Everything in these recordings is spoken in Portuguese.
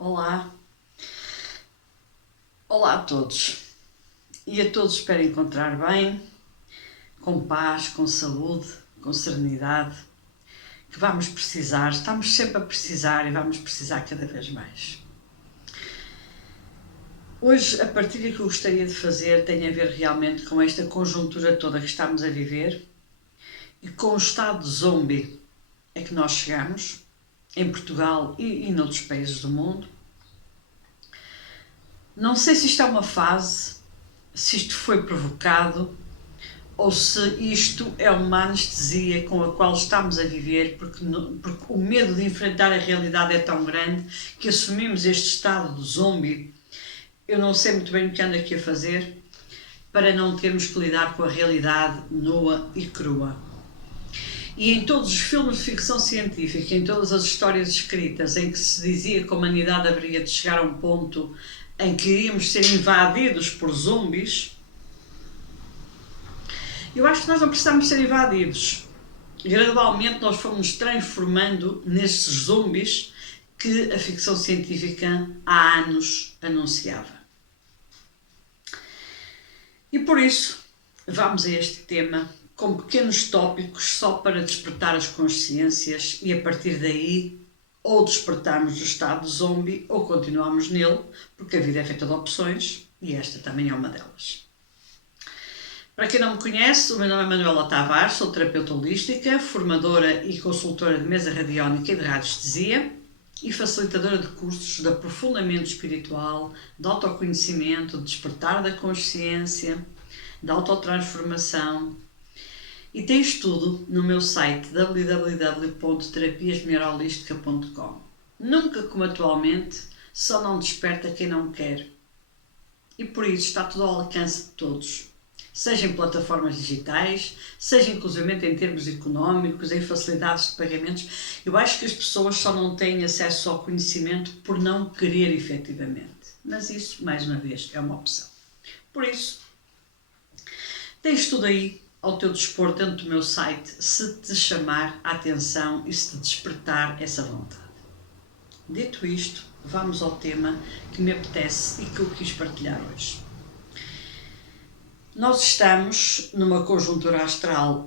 Olá, olá a todos e a todos espero encontrar bem, com paz, com saúde, com serenidade, que vamos precisar, estamos sempre a precisar e vamos precisar cada vez mais. Hoje a partilha que eu gostaria de fazer tem a ver realmente com esta conjuntura toda que estamos a viver e com o estado de zombie a que nós chegamos, em Portugal e noutros países do mundo. Não sei se isto é uma fase, se isto foi provocado ou se isto é uma anestesia com a qual estamos a viver, porque o medo de enfrentar a realidade é tão grande que assumimos este estado de zombie. Eu não sei muito bem o que ando aqui a fazer para não termos que lidar com a realidade nua e crua. E em todos os filmes de ficção científica, em todas as histórias escritas em que se dizia que a humanidade haveria de chegar a um ponto em que iríamos ser invadidos por zombies, eu acho que nós não precisamos ser invadidos. Gradualmente nós fomos transformando nesses zombies que a ficção científica há anos anunciava. E por isso, vamos a este tema com pequenos tópicos só para despertar as consciências e a partir daí ou despertarmos do estado de zombie ou continuamos nele, porque a vida é feita de opções e esta também é uma delas. Para quem não me conhece, o meu nome é Manuela Tavares, sou terapeuta holística, formadora e consultora de mesa radiónica e de radiestesia e facilitadora de cursos de aprofundamento espiritual, de autoconhecimento, de despertar da consciência, de autotransformação. E tens tudo no meu site www.terapiasmelhorholistica.com. Nunca como atualmente, só não desperta quem não quer. E por isso está tudo ao alcance de todos. Seja em plataformas digitais, seja inclusivamente em termos económicos, em facilidades de pagamentos. Eu acho que as pessoas só não têm acesso ao conhecimento por não querer efetivamente. Mas isso, mais uma vez, é uma opção. Por isso, tens tudo aí ao teu dispor dentro do meu site, se te chamar a atenção e se te despertar essa vontade. Dito isto, vamos ao tema que me apetece e que eu quis partilhar hoje. Nós estamos numa conjuntura astral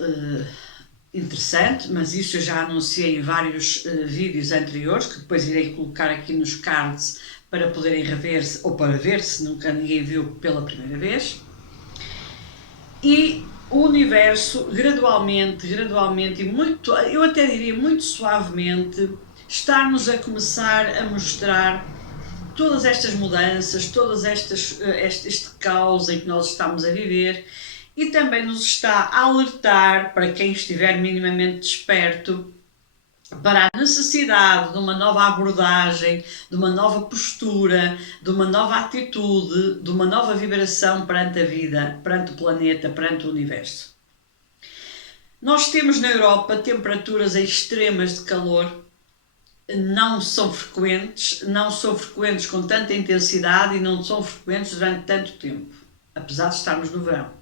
interessante, mas isso eu já anunciei em vários vídeos anteriores, que depois irei colocar aqui nos cards para poderem rever-se ou para ver se nunca ninguém viu pela primeira vez. E o universo gradualmente e muito, eu até diria muito suavemente, está-nos a começar a mostrar todas estas mudanças, este caos em que nós estamos a viver e também nos está a alertar, para quem estiver minimamente desperto, para a necessidade de uma nova abordagem, de uma nova postura, de uma nova atitude, de uma nova vibração perante a vida, perante o planeta, perante o universo. Nós temos na Europa temperaturas extremas de calor, não são frequentes com tanta intensidade e não são frequentes durante tanto tempo, apesar de estarmos no verão.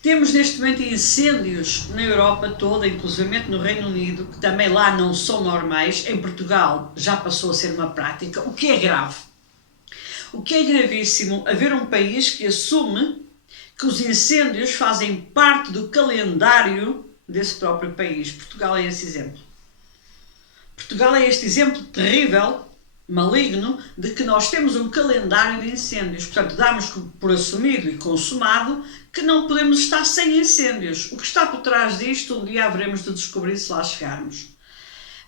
Temos neste momento incêndios na Europa toda, inclusivamente no Reino Unido, que também lá não são normais. Em Portugal já passou a ser uma prática, o que é grave. O que é gravíssimo, haver um país que assume que os incêndios fazem parte do calendário desse próprio país. Portugal é esse exemplo. Portugal é este exemplo terrível, maligno, de que nós temos um calendário de incêndios. Portanto, damos por assumido e consumado que não podemos estar sem incêndios. O que está por trás disto, um dia haveremos de descobrir se lá chegarmos.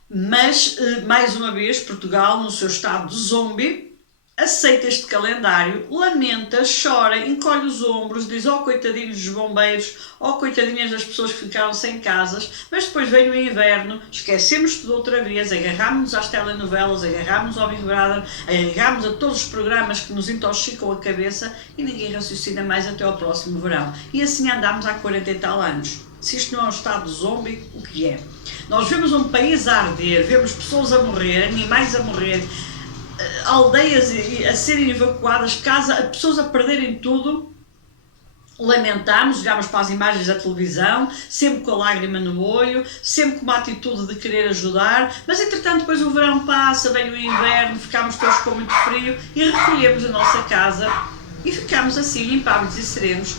Mas, mais uma vez, Portugal, no seu estado de zombie, aceita este calendário, lamenta, chora, encolhe os ombros, diz coitadinhos dos bombeiros, coitadinhas das pessoas que ficaram sem casas, mas depois vem o inverno, esquecemos tudo outra vez, agarramos-nos às telenovelas, agarramos-nos ao Big Brother, agarramos a todos os programas que nos intoxicam a cabeça e ninguém raciocina mais até ao próximo verão. E assim andamos há 40 e tal anos. Se isto não é um estado de zombie, o que é? Nós vemos um país a arder, vemos pessoas a morrer, animais a morrer, aldeias a serem evacuadas, pessoas a perderem tudo, lamentamos, olhamos para as imagens da televisão, sempre com a lágrima no olho, sempre com uma atitude de querer ajudar, mas entretanto depois o verão passa, vem o inverno, ficamos todos com muito frio e recolhemos a nossa casa e ficamos assim impávidos e serenos,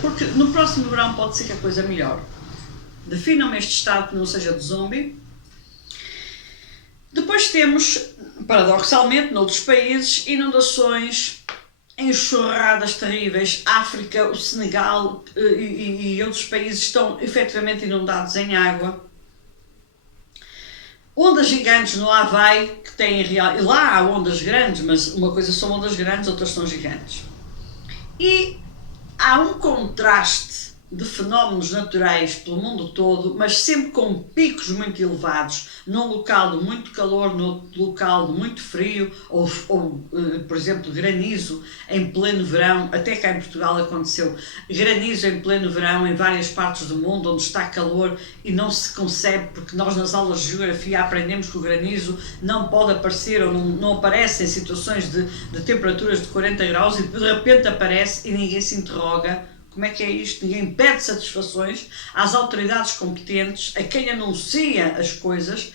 porque no próximo verão pode ser que a coisa melhore. Definam este estado que não seja de zombie. Depois temos, paradoxalmente, noutros países, inundações, enxurradas terríveis. África, o Senegal e outros países estão efetivamente inundados em água. Ondas gigantes no Havaí, que têm real... Lá há ondas grandes, mas uma coisa são ondas grandes, outras são gigantes. E há um contraste de fenómenos naturais pelo mundo todo, mas sempre com picos muito elevados, num local de muito calor, no local de muito frio, ou por exemplo, granizo em pleno verão. Até cá em Portugal aconteceu granizo em pleno verão em várias partes do mundo onde está calor e não se concebe, porque nós nas aulas de geografia aprendemos que o granizo não pode aparecer ou não aparece em situações de temperaturas de 40 graus e de repente aparece e ninguém se interroga. Como é que é isto? Ninguém pede satisfações às autoridades competentes, a quem anuncia as coisas.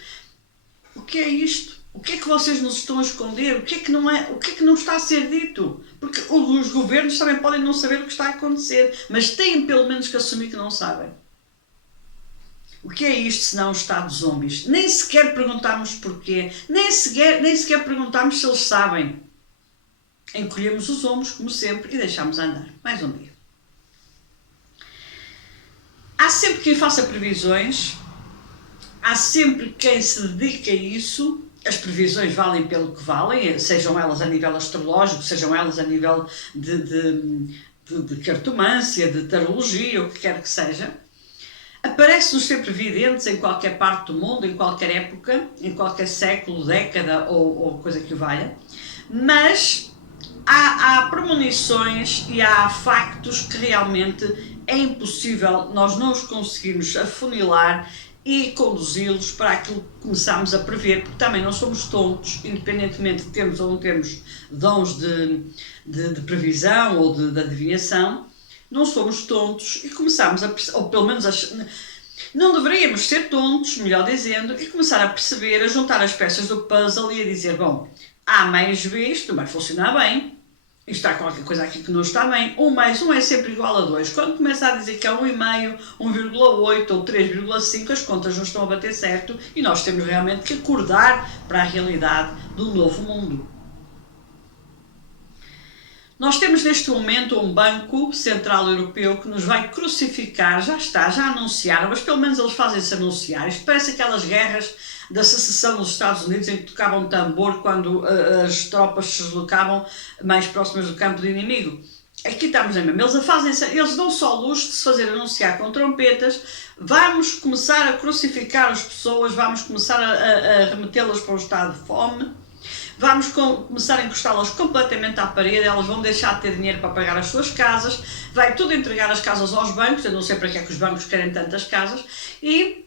O que é isto? O que é que vocês nos estão a esconder? O que é que não é? O que é que não está a ser dito? Porque os governos também podem não saber o que está a acontecer, mas têm pelo menos que assumir que não sabem. O que é isto senão um estado de zombies? Nem sequer perguntamos porquê, nem sequer perguntamos se eles sabem. Encolhemos os ombros, como sempre, e deixamos andar. Mais um dia. Há sempre quem faça previsões, há sempre quem se dedique a isso. As previsões valem pelo que valem, sejam elas a nível astrológico, sejam elas a nível de cartomância, de tarologia, o que quer que seja. Aparecem-nos sempre videntes em qualquer parte do mundo, em qualquer época, em qualquer século, década ou coisa que o valha, mas há premonições e há factos que realmente é impossível nós não os conseguirmos afunilar e conduzi-los para aquilo que começamos a prever, porque também não somos tontos, independentemente de termos ou não termos dons de previsão ou de adivinhação, não somos tontos e começamos a, ou pelo menos não deveríamos ser tontos, melhor dizendo, e começar a perceber, a juntar as peças do puzzle e a dizer, bom, A mais B, isto não vai funcionar bem, isto há qualquer coisa aqui que não está bem, 1 mais 1 é sempre igual a 2. Quando começa a dizer que é 1,5, 1,8 ou 3,5, as contas não estão a bater certo e nós temos realmente que acordar para a realidade do novo mundo. Nós temos neste momento um Banco Central Europeu que nos vai crucificar, já anunciaram, mas pelo menos eles fazem-se anunciar. Isto parece aquelas guerras da secessão nos Estados Unidos em que tocavam tambor quando as tropas se deslocavam mais próximas do campo do inimigo. Aqui estamos a mesmo. Eles dão só luxo de se fazer anunciar com trompetas. Vamos começar a crucificar as pessoas, vamos começar a remetê-las para um estado de fome. Vamos começar a encostá-las completamente à parede, elas vão deixar de ter dinheiro para pagar as suas casas, vai tudo entregar as casas aos bancos, eu não sei para que é que os bancos querem tantas casas, e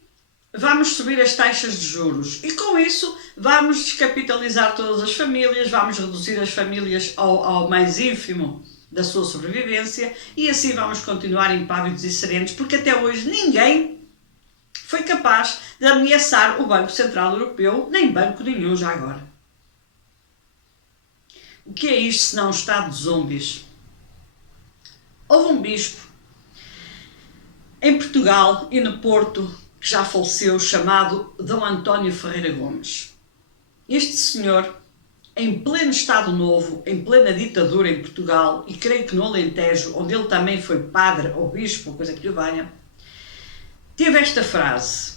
vamos subir as taxas de juros. E com isso vamos descapitalizar todas as famílias, vamos reduzir as famílias ao mais ínfimo da sua sobrevivência, e assim vamos continuar impávidos e serenos, porque até hoje ninguém foi capaz de ameaçar o Banco Central Europeu, nem banco nenhum já agora. O que é isto senão um estado de zombies? Houve um bispo em Portugal e no Porto que já faleceu, chamado Dom António Ferreira Gomes. Este senhor, em pleno Estado Novo, em plena ditadura em Portugal, e creio que no Alentejo, onde ele também foi padre ou bispo, coisa que lhe valha, teve esta frase: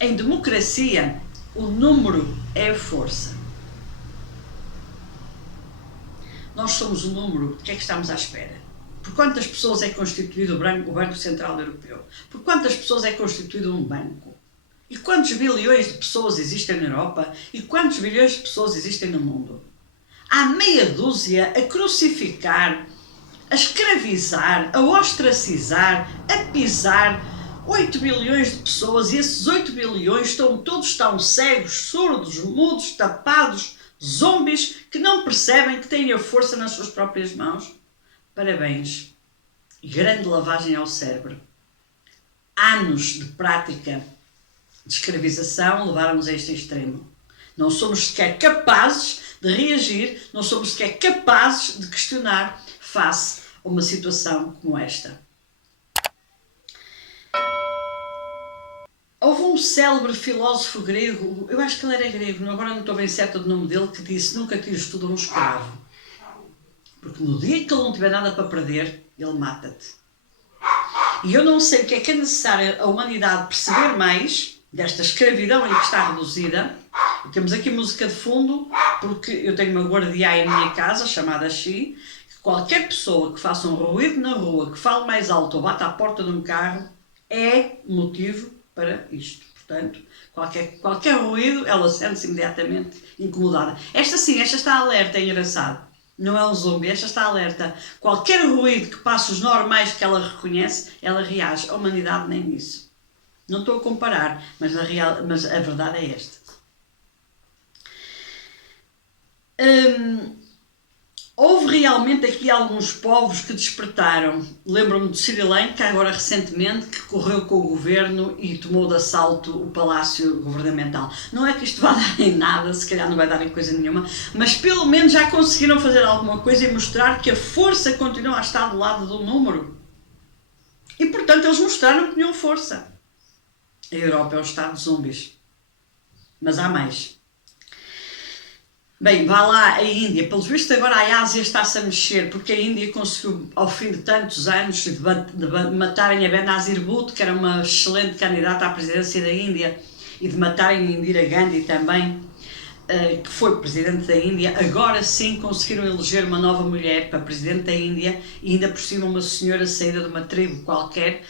em democracia, o número é a força. Nós somos o número, de que é que estamos à espera? Por quantas pessoas é constituído o Banco Central Europeu? Por quantas pessoas é constituído um banco? E quantos bilhões de pessoas existem na Europa? E quantos bilhões de pessoas existem no mundo? Há meia dúzia a crucificar, a escravizar, a ostracizar, a pisar 8 bilhões de pessoas, e esses 8 bilhões todos estão cegos, surdos, mudos, tapados, zombies que não percebem que têm a força nas suas próprias mãos. Parabéns. grande lavagem ao cérebro. Anos de prática de escravização levaram-nos a este extremo. Não somos sequer capazes de reagir, não somos sequer capazes de questionar face a uma situação como esta. Houve um célebre filósofo grego, eu acho que ele era grego, agora não estou bem certa do nome dele, que disse: nunca tires tudo a um escravo. Porque no dia que ele não tiver nada para perder, ele mata-te. E eu não sei o que é necessário a humanidade perceber mais desta escravidão em que está reduzida. E temos aqui música de fundo, porque eu tenho uma guardiã em minha casa, chamada Xi, que qualquer pessoa que faça um ruído na rua, que fale mais alto ou bata à porta de um carro, é motivo para isto. Portanto, qualquer ruído, ela sente-se imediatamente incomodada. Esta sim, esta está alerta, é engraçado. Não é um zombi, esta está alerta. Qualquer ruído que passe os normais que ela reconhece, ela reage. A humanidade nem nisso. Não estou a comparar, mas a verdade é esta. Houve realmente aqui alguns povos que despertaram. Lembro-me de Sri Lanka, agora recentemente, que correu com o governo e tomou de assalto o palácio governamental. Não é que isto vá dar em nada, se calhar não vai dar em coisa nenhuma, mas pelo menos já conseguiram fazer alguma coisa e mostrar que a força continua a estar do lado do número. E portanto eles mostraram que tinham força. A Europa é um estado de zombies. Mas há mais. Bem, vá lá a Índia. Pelos vistos agora a Ásia está-se a mexer, porque a Índia conseguiu, ao fim de tantos anos, de matarem a Benazir Bhutto, que era uma excelente candidata à presidência da Índia, e de matarem a Indira Gandhi também, que foi presidente da Índia. Agora sim conseguiram eleger uma nova mulher para presidente da Índia, e ainda por cima uma senhora saída de uma tribo qualquer.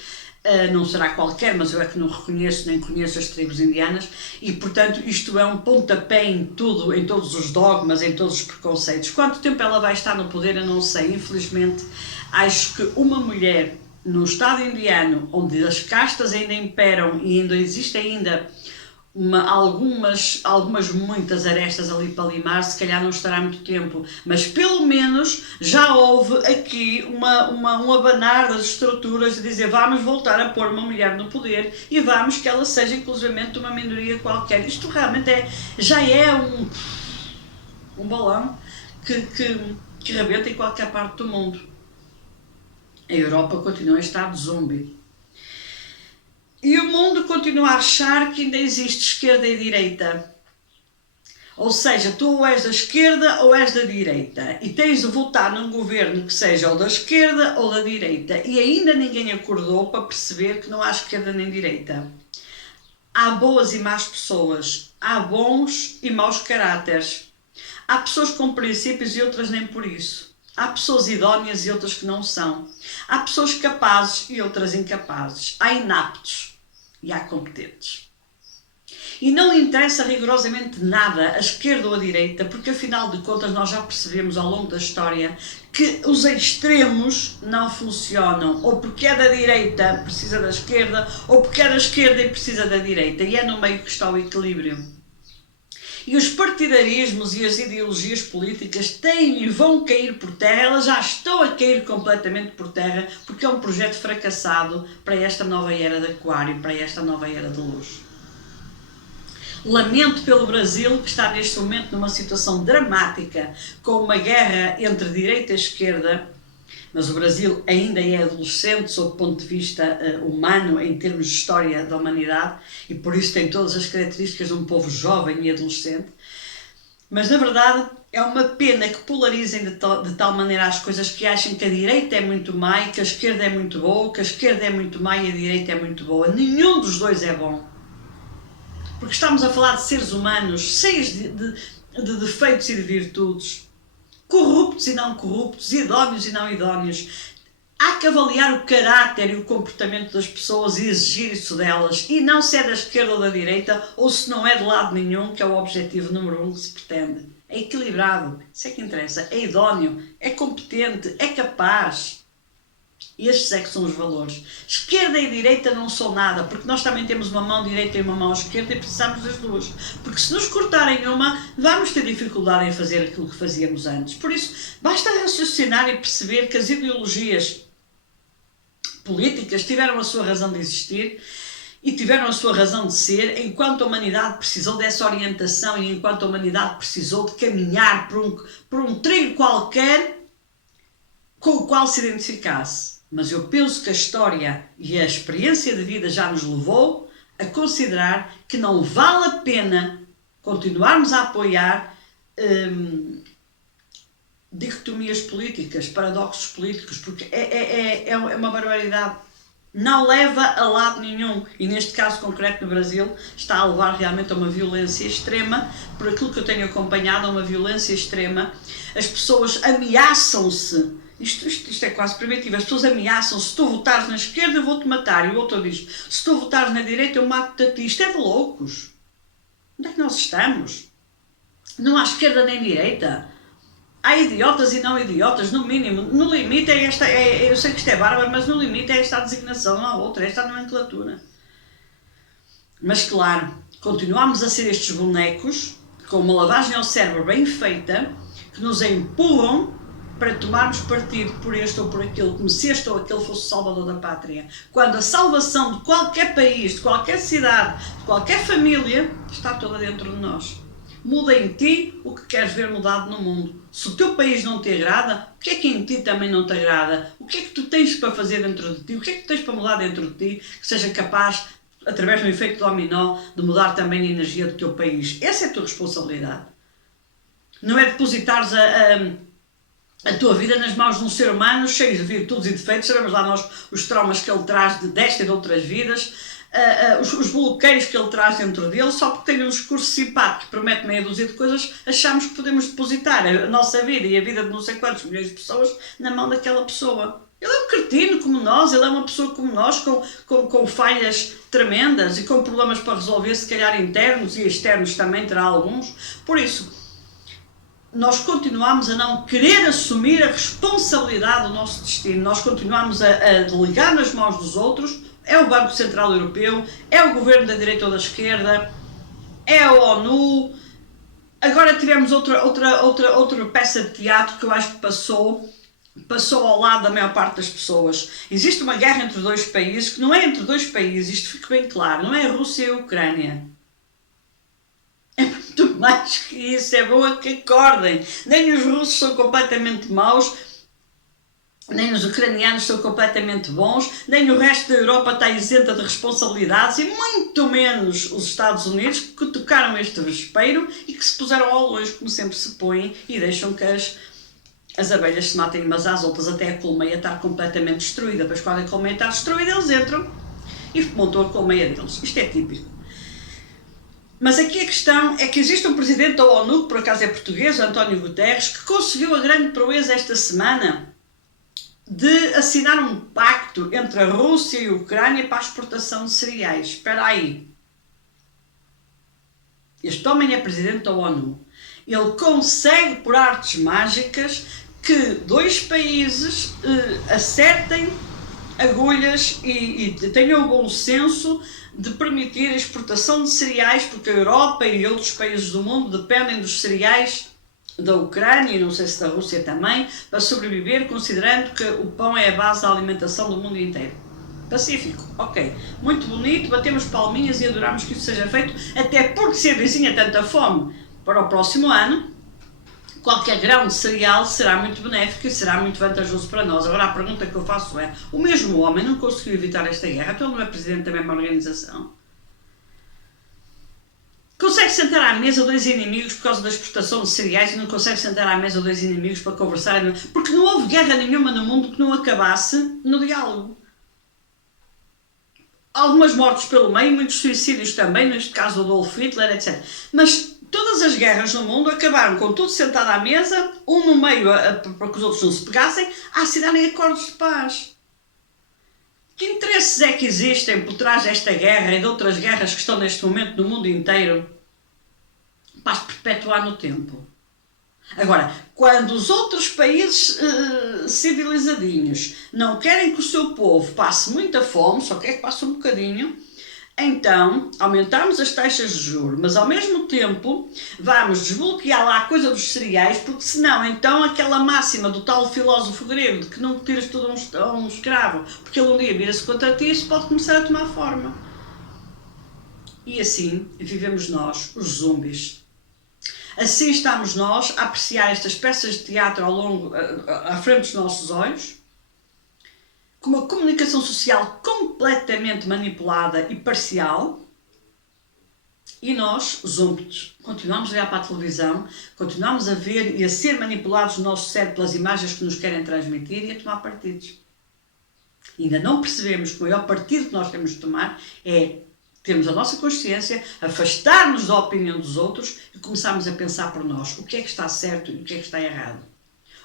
Não será qualquer, mas eu é que não reconheço nem conheço as tribos indianas, e portanto isto é um pontapé em tudo, em todos os dogmas, em todos os preconceitos. Quanto tempo ela vai estar no poder eu não sei. Infelizmente acho que uma mulher no estado indiano, onde as castas ainda imperam e ainda existe muitas arestas ali para limar, se calhar não estará muito tempo, mas pelo menos já houve aqui um abanar das estruturas de dizer: vamos voltar a pôr uma mulher no poder e vamos que ela seja inclusivamente uma minoria qualquer. Isto realmente já é um balão que rebenta em qualquer parte do mundo. A Europa continua em estado de zombi. E o mundo continua a achar que ainda existe esquerda e direita. Ou seja, tu ou és da esquerda ou és da direita. E tens de votar num governo que seja ou da esquerda ou da direita. E ainda ninguém acordou para perceber que não há esquerda nem direita. Há boas e más pessoas. Há bons e maus caráteres. Há pessoas com princípios e outras nem por isso. Há pessoas idóneas e outras que não são. Há pessoas capazes e outras incapazes. Há inaptos e há competentes. E não interessa rigorosamente nada a esquerda ou a direita, porque afinal de contas nós já percebemos ao longo da história que os extremos não funcionam. Ou porque é da direita precisa da esquerda, ou porque é da esquerda e precisa da direita. E é no meio que está o equilíbrio. E os partidarismos e as ideologias políticas têm e vão cair por terra, elas já estão a cair completamente por terra, porque é um projeto fracassado para esta nova era de Aquário, para esta nova era de luz. Lamento pelo Brasil, que está neste momento numa situação dramática, com uma guerra entre direita e esquerda, mas o Brasil ainda é adolescente sob o ponto de vista humano, em termos de história da humanidade, e por isso tem todas as características de um povo jovem e adolescente. Mas na verdade é uma pena que polarizem de tal maneira as coisas, que achem que a direita é muito má e que a esquerda é muito boa, que a esquerda é muito má e a direita é muito boa. Nenhum dos dois é bom. Porque estamos a falar de seres humanos cheios de defeitos e de virtudes. Corruptos e não corruptos, idóneos e não idóneos. Há que avaliar o caráter e o comportamento das pessoas e exigir isso delas, e não se é da esquerda ou da direita, ou se não é de lado nenhum, que é o objetivo número 1 que se pretende. É equilibrado, isso é que interessa, é idóneo, é competente, é capaz. Estes é que são os valores. Esquerda e direita não são nada, porque nós também temos uma mão direita e uma mão esquerda e precisamos das duas. Porque se nos cortarem uma, vamos ter dificuldade em fazer aquilo que fazíamos antes. Por isso, basta raciocinar e perceber que as ideologias políticas tiveram a sua razão de existir e tiveram a sua razão de ser enquanto a humanidade precisou dessa orientação e enquanto a humanidade precisou de caminhar por um trilho qualquer com o qual se identificasse. Mas eu penso que a história e a experiência de vida já nos levou a considerar que não vale a pena continuarmos a apoiar dicotomias políticas, paradoxos políticos, porque é uma barbaridade. Não leva a lado nenhum, e neste caso concreto no Brasil está a levar realmente a uma violência extrema, por aquilo que eu tenho acompanhado, a uma violência extrema. As pessoas ameaçam-se, isto é quase primitivo, as pessoas ameaçam-se: se tu votares na esquerda eu vou-te matar, e o outro diz: se tu votares na direita eu mato-te a ti. Isto é de loucos. Onde é que nós estamos? Não há esquerda nem direita. Há idiotas e não idiotas, no mínimo. No limite é esta, eu sei que isto é bárbaro, mas no limite é esta a designação, não há outra, esta a nomenclatura. Mas claro, continuamos a ser estes bonecos, com uma lavagem ao cérebro bem feita, que nos empurram para tomarmos partido por este ou por aquele, como se este ou aquele fosse o salvador da pátria. Quando a salvação de qualquer país, de qualquer cidade, de qualquer família, está toda dentro de nós. Muda em ti o que queres ver mudado no mundo. Se o teu país não te agrada, o que é que em ti também não te agrada? O que é que tu tens para fazer dentro de ti? O que é que tu tens para mudar dentro de ti que seja capaz, através do efeito dominó, de mudar também a energia do teu país? Essa é a tua responsabilidade. Não é depositares a tua vida nas mãos de um ser humano cheio de virtudes e defeitos. Sabemos lá nós os traumas que ele traz desta e de outras vidas, os bloqueios que ele traz dentro dele, só porque tem um discurso simpático que promete meia dúzia de coisas, achamos que podemos depositar a nossa vida e a vida de não sei quantos milhões de pessoas na mão daquela pessoa. Ele é um cretino como nós, ele é uma pessoa como nós, com falhas tremendas e com problemas para resolver, se calhar internos e externos também terá alguns. Por isso, nós continuamos a não querer assumir a responsabilidade do nosso destino, nós continuamos a delegar nas mãos dos outros. É o Banco Central Europeu, é o governo da direita ou da esquerda, é a ONU. Agora tivemos outra peça de teatro que eu acho que passou ao lado da maior parte das pessoas. Existe uma guerra entre dois países, que não é entre dois países, isto fica bem claro, não é a Rússia e a Ucrânia. É muito mais que isso, é bom que acordem. Nem os russos são completamente maus, nem os ucranianos são completamente bons, nem o resto da Europa está isenta de responsabilidades, e muito menos os Estados Unidos, que tocaram este vespeiro e que se puseram ao longe, como sempre se põem, e deixam que as abelhas se matem umas às outras até a colmeia estar completamente destruída. Depois, quando a colmeia está destruída, eles entram e montam a colmeia deles. Isto é típico. Mas aqui a questão é que existe um presidente da ONU, que por acaso é português, António Guterres, que conseguiu a grande proeza esta semana de assinar um pacto entre a Rússia e a Ucrânia para a exportação de cereais. Espera aí. Este homem é presidente da ONU. Ele consegue, por artes mágicas, que dois países acertem agulhas e tenham o bom senso de permitir a exportação de cereais, porque a Europa e outros países do mundo dependem dos cereais da Ucrânia, e não sei se da Rússia também, para sobreviver, considerando que o pão é a base da alimentação do mundo inteiro. Pacífico, ok. Muito bonito, batemos palminhas e adoramos que isso seja feito, até porque se avizinha tanta fome para o próximo ano, qualquer grão de cereal será muito benéfico e será muito vantajoso para nós. Agora a pergunta que eu faço é: o mesmo homem não conseguiu evitar esta guerra? Então ele não é presidente da mesma organização? Consegue sentar à mesa dois inimigos por causa da exportação de cereais e não consegue sentar à mesa dois inimigos para conversar? Porque não houve guerra nenhuma no mundo que não acabasse no diálogo. Algumas mortes pelo meio, muitos suicídios também, neste caso o Adolf Hitler, etc. Mas todas as guerras no mundo acabaram com tudo sentado à mesa, um no meio para que os outros não se pegassem, a assinarem acordos de paz. Que interesses é que existem por trás desta guerra e de outras guerras que estão neste momento no mundo inteiro para se perpetuar no tempo? Agora, quando os outros países civilizadinhos não querem que o seu povo passe muita fome, só quer que passe um bocadinho, Então, aumentamos as taxas de juros, mas ao mesmo tempo vamos desbloquear lá a coisa dos cereais, porque senão, então, aquela máxima do tal filósofo grego de que não tiras tudo a um escravo, porque ele um dia vira-se contra ti, isso pode começar a tomar forma. E assim vivemos nós, os zombies. Assim estamos nós a apreciar estas peças de teatro à frente dos nossos olhos, com uma comunicação social completamente manipulada e parcial, e nós, zombies, continuamos a olhar para a televisão, continuamos a ver e a ser manipulados no nosso cérebro pelas imagens que nos querem transmitir e a tomar partidos. E ainda não percebemos que o maior partido que nós temos de tomar é termos a nossa consciência, afastar-nos da opinião dos outros e começarmos a pensar por nós. O que é que está certo e o que é que está errado?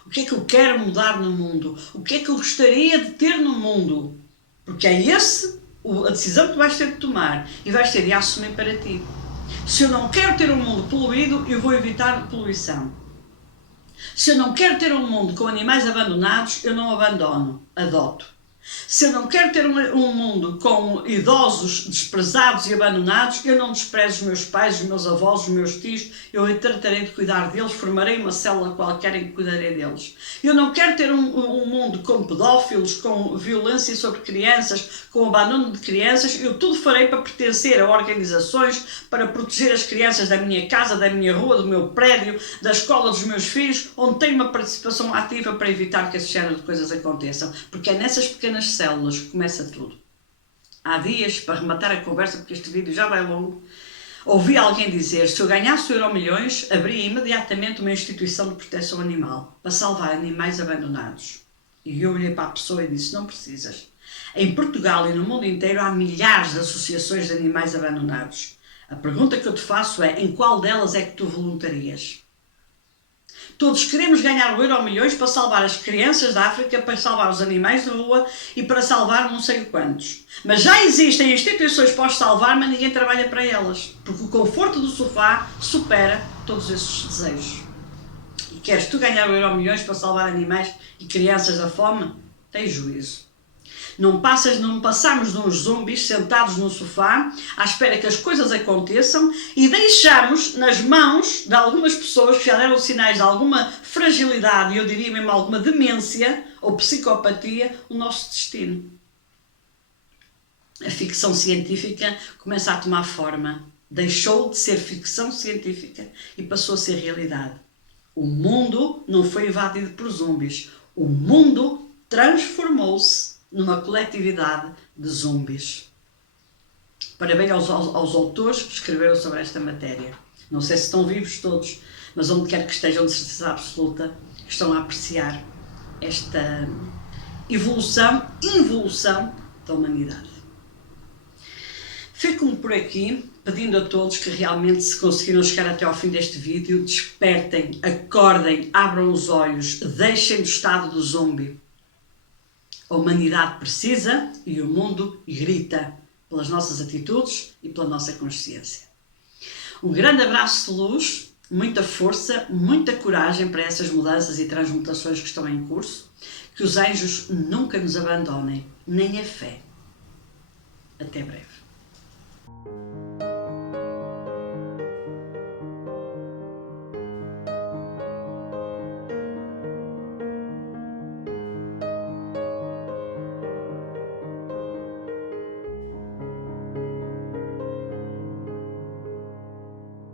O que é que eu quero mudar no mundo? O que é que eu gostaria de ter no mundo? Porque é a decisão que vais ter de tomar e vais ter de assumir para ti. Se eu não quero ter um mundo poluído, eu vou evitar poluição. Se eu não quero ter um mundo com animais abandonados, eu não abandono, adoto. Se eu não quero ter um mundo com idosos desprezados e abandonados, eu não desprezo os meus pais, os meus avós, os meus tios, eu tratarei de cuidar deles, formarei uma célula qualquer em que cuidarei deles. Eu não quero ter um mundo com pedófilos, com violência sobre crianças, com abandono de crianças, eu tudo farei para pertencer a organizações, para proteger as crianças da minha casa, da minha rua, do meu prédio, da escola dos meus filhos, onde tenho uma participação ativa para evitar que esse género de coisas aconteçam. Porque é nessas pequenas células que começa tudo. Há dias, para rematar a conversa, porque este vídeo já vai longo, ouvi alguém dizer: se eu ganhasse o Euromilhões, abria imediatamente uma instituição de proteção animal para salvar animais abandonados. E eu olhei para a pessoa e disse: não precisas. Em Portugal e no mundo inteiro há milhares de associações de animais abandonados. A pergunta que eu te faço é: em qual delas é que tu voluntarias? Todos queremos ganhar o Euromilhões para salvar as crianças da África, para salvar os animais de rua e para salvar não sei quantos. Mas já existem instituições para os salvar, mas ninguém trabalha para elas. Porque o conforto do sofá supera todos esses desejos. E queres tu ganhar o Euromilhões para salvar animais e crianças da fome? Tens juízo. Não passamos de uns zombies sentados num sofá à espera que as coisas aconteçam e deixamos nas mãos de algumas pessoas que já deram sinais de alguma fragilidade e eu diria mesmo alguma demência ou psicopatia o nosso destino. A ficção científica começa a tomar forma. Deixou de ser ficção científica e passou a ser realidade. O mundo não foi invadido por zombies. O mundo transformou-se numa coletividade de zombies. Parabéns aos autores que escreveram sobre esta matéria. Não sei se estão vivos todos, mas onde quer que estejam, de certeza absoluta, estão a apreciar esta involução da humanidade. Fico-me por aqui, pedindo a todos que realmente, se conseguiram chegar até ao fim deste vídeo, despertem, acordem, abram os olhos, deixem do estado do zombie. A humanidade precisa e o mundo grita pelas nossas atitudes e pela nossa consciência. Um grande abraço de luz, muita força, muita coragem para essas mudanças e transmutações que estão em curso. Que os anjos nunca nos abandonem, nem a fé. Até breve.